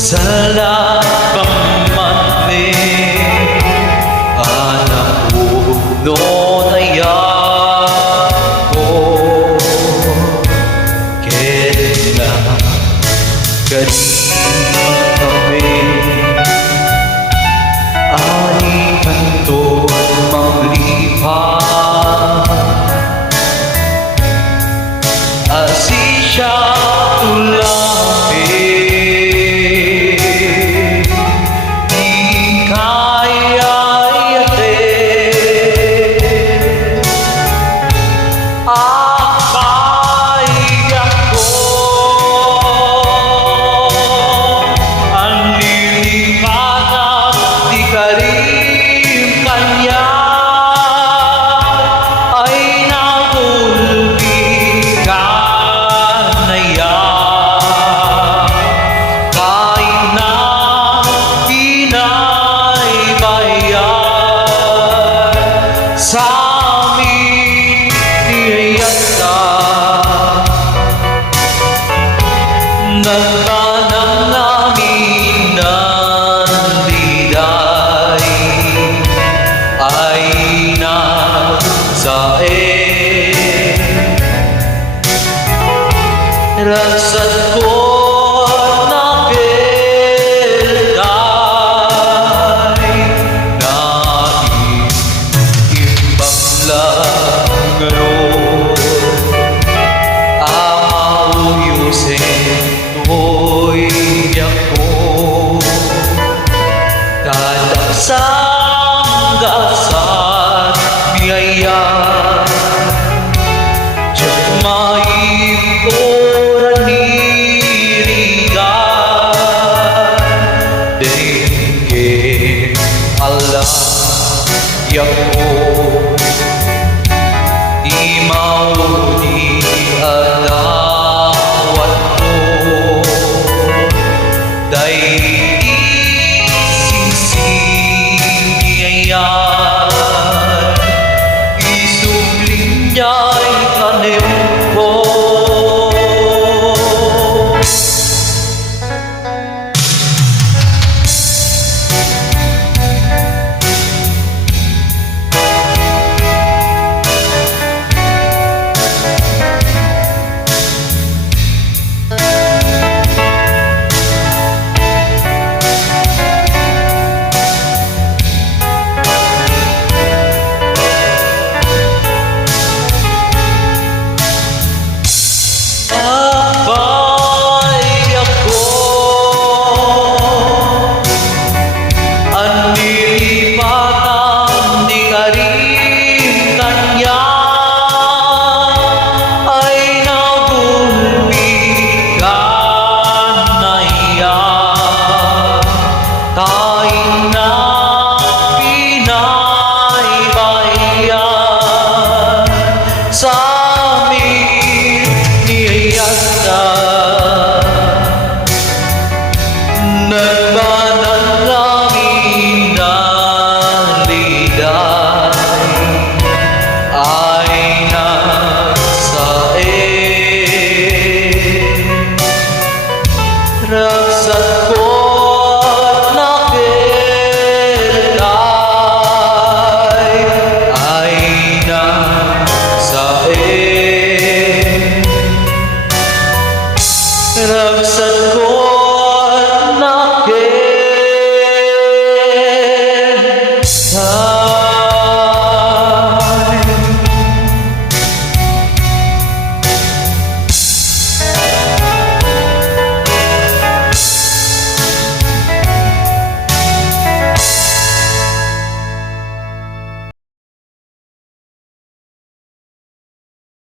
sa labang mali anak uno na yako kena kami ay kanto maglipat asisya tulapi nagtanang namin ng liday ay nagsae rasat ko na pelday naiimbang lang ron amauyusin hoy ako dadasang-dasang biyaya Diyos maipuran nirigan dengue alam yako di mau di adawat ko isubling niya'y tanim ko rasat ko't nakilay ay nagsae rasat ko